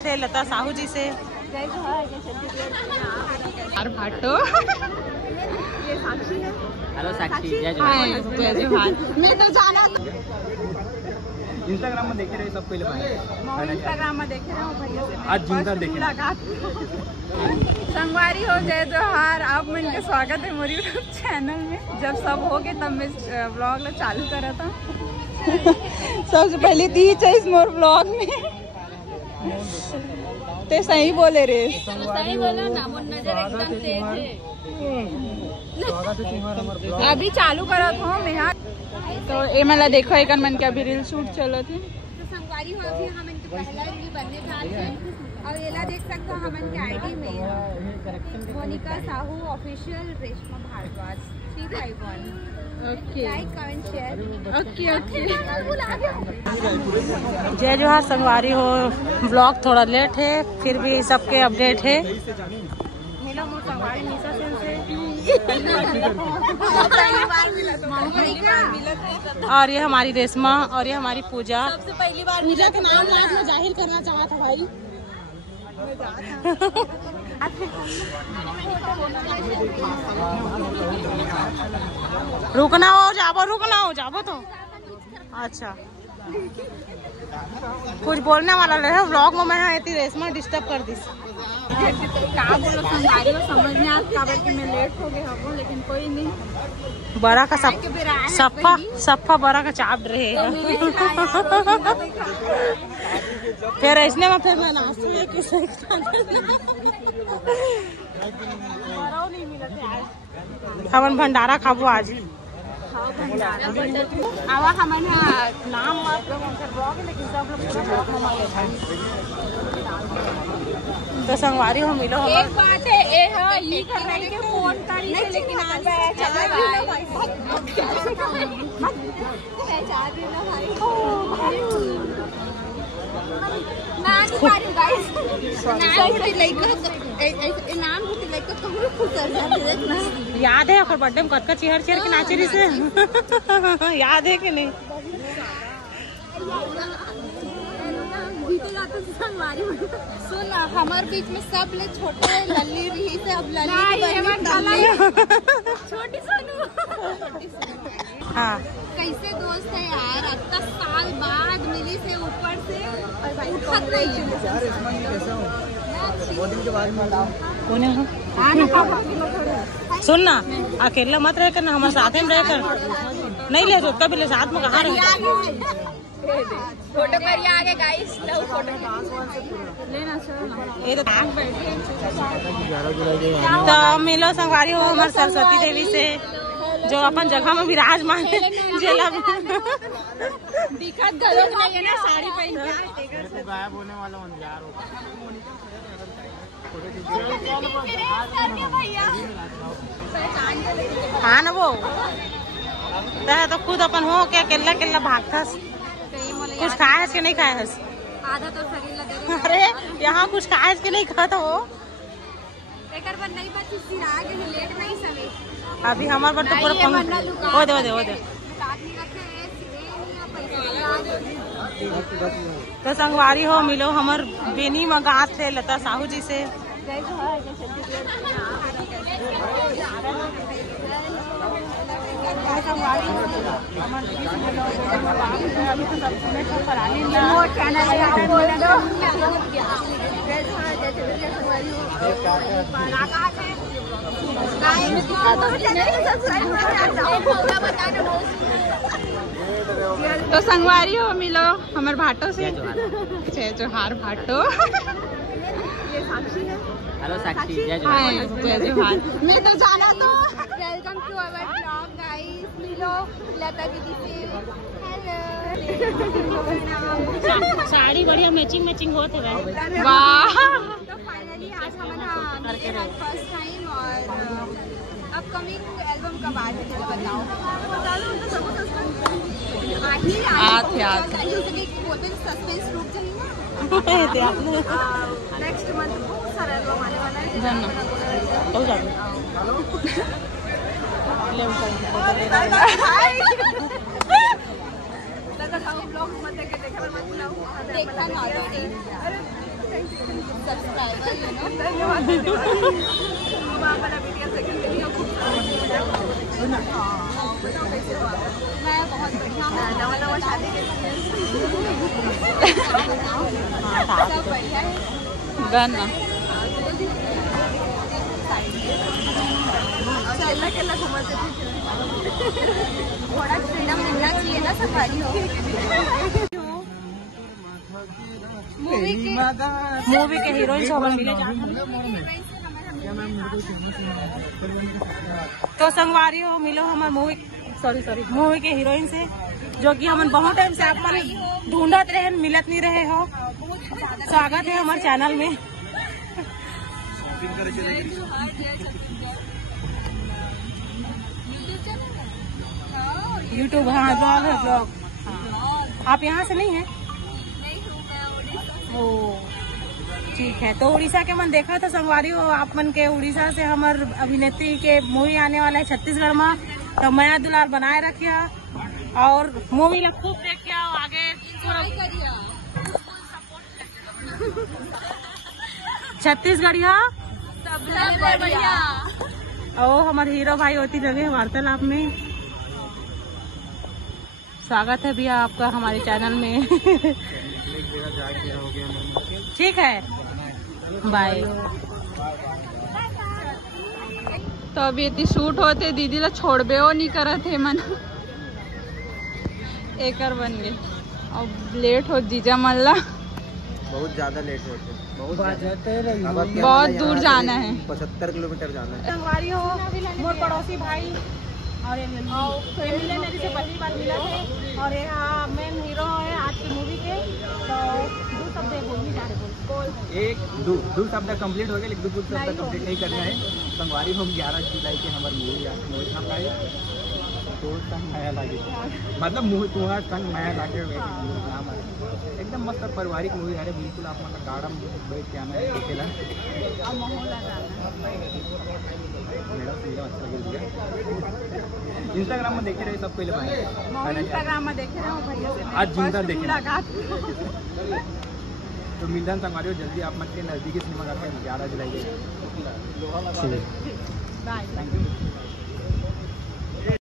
लता साहू जी से भाटो। हेलो साक्षी, जय जोहार। मैं तो जाना इंस्टाग्राम में देखे रहे सब पहले इंस्टाग्राम में देखे रहे आज जिंदा देखे संगवारी हो जय जोहार। आप मन के स्वागत है मेरे यूट्यूब चैनल में। जब सब हो गए तब मैं व्लॉग ला चालू करा था। सबसे पहले दी चाहिए मोर व्लॉग में ते सही बोले रे, सही बोला ना, मोर नजर एकदम तेज है। अभी चालू करा था मैं यहाँ तो ए मला देखो एक मन के अभी रील शूट चलो थे। तो संगवारी हो अभी हम इनके पहला रील बनने जा रहे हैं और येला देख सकते हो हम इनके आईडी में Monika Sahu official Reshma Bhardwaj 351। Okay like comment share. Okay okay. Okay जय जोहार संगवारी हो। ब्लॉग थोड़ा लेट है फिर भी सबके अपडेट है। और ये हमारी रेशमा और ये हमारी पूजा। सबसे पहली बार पूजा का नाम लास्ट में जाहिर करना चाहा था भाई। रुकना हो जाबो तो अच्छा कुछ बोलने वाला रहे व्लॉग में। मैं इतनी रेशमा डिस्टर्ब कर दी क्या बोलो संगवारी हो समझ में आज काबर कि मैं लेट हो गई हूँ, लेकिन कोई नहीं। बड़ा का सफा बड़ा का चाप रहे फिर ऐसने में फिर मैं नाश्ते लेके हमन भंडारा खाबो आज। आवा हमन नाम तो संगवारी हो मिलो हम। एक बात है ए हां ई कर रही के फोन करी से लेकिन आज चला गया भाई पहचान ना भाई ना पारी गाइस नाम के लइका नाम के लइका कहूं खुश कर जाते देखना। याद है ओकर बर्थडे में कतका चेहर चेहर के नाचे रही से याद है कि नहीं? सुन हमार बीच में सब ले छोटे लल्ली रही से अब लल्ली छोटी सोनू। हाँ कैसे दोस्त है यार, इतना साल बाद मिली से ऊपर से और भाई कौन है? सुन ना अकेला मत रह कर ना, हमारे साथ में रह कर नहीं ले तो कभी ले साथ में कहा रहे फोटो करिए आगे गाइस। लो फोटो लेना तो मिलो संगवारी हो हमारे सरस्वती देवी से जो अपन जगह में विराजमान है। दिक्कत गलत नहीं है ना, साड़ी पहन के गायब होने वाला यार हाँ ना वो तो खुद अपन हो क्या केला केला भागथस कुछ खाए कि नहीं खाए हस? आधा तो शरीर लगे। अरे यहाँ कुछ खाए कि नहीं खाता हो? एकर पर नहीं बची सिरा के लेट नहीं सवे अभी हमारे पर तो पूरा हो दे तो संगवारी हो मिलो हमर बेनी मगात थे लता साहू जी से। तो संगवारी हो मिलो हमारे भाटो से। जय जोहार भाटो। हेलो साक्षी, जय जोहार। मैं तो जाना तो welcome to our blog guys. मिलो लता दीदी से। हेलो साड़ी बढ़िया मैचिंग होते रहे। वाह तो फाइनली आज हम फर्स्ट टाइम और अपकमिंग एल्बम कब आ रही है बताओ। सस्पेंस टूट जाएगी ना। नेक्स्ट मंथ बहुत सारा एल्बम आने वाला है। देखा ना सब्सक्राइबर यू नो। धन्यवाद धन्यवाद। अब आप वाला वीडियो सेकंड वीडियो खूब मैं बहुत बढ़िया हूँ। नवा नवा शादी के सब बढ़िया है। गाना केला केला घुमाते थे। थोड़ा फ्रीडम मिलना चाहिए ना सफारी हो। मूवी के हीरोइन से हम मिले तो संगवारी हो मिलो हमारे मूवी के हीरोइन से जो कि हम बहुत टाइम से आप ढूंढत रहे मिलत नहीं रहे हो। स्वागत है हमारे चैनल में। यूट्यूब हाँ ब्लॉग है ब्लॉग। आप यहाँ से नहीं है? ओ ठीक है। तो उड़ीसा के मन देखा था संगवारी हो आप मन के उड़ीसा से हमार अभिनेत्री के मूवी आने वाला है छत्तीसगढ़ में। तो मैं दुलार बनाए रखिया और मूवी ला खूब देख के आओ आगे छत्तीसगढ़िया सब बढ़िया। ओ हमारे हीरो भाई होती जगह वार्तालाप में। स्वागत है भैया आपका हमारे चैनल में। ठीक है बाय। तो अभी इतनी शूट होते दीदी ला छोड़बे हो नहीं करत है मन एकर बन गए। अब लेट हो जीजा मन ला बहुत ज्यादा लेट होते बहुत दूर जाना है। 75 किलोमीटर जाना है। संगवारी हो मोर पड़ोसी भाई और फैमिली मेरी से पहली बार मिला थे और ये मेन हीरो है आज की मूवी के। तो दो शब्द बोल नहीं जा रहे बोल एक दो शब्द कंप्लीट हो गया लेकिन दो शब्द कंप्लीट नहीं करना है। संगवारी हम 11 जुलाई के हमारे मूवी तो संग नया लागे मतलब मुँह तुम्हारा संग नया लागे एकदम मस्त पारिवारिक मूवी है। बिल्कुल आप मतलब गार्डन बैठ के आना है देखेला। इंस्टाग्राम में देखे रहे सब पहले इंस्टाग्राम में देखे रहे हो भैया से आज जिंदा देखे मुलाकात। तो मिलन संगवारी हो जल्दी आप मत के नजदीकी सिनेमा घर में 11 जुलाई के। बाय। Thank you.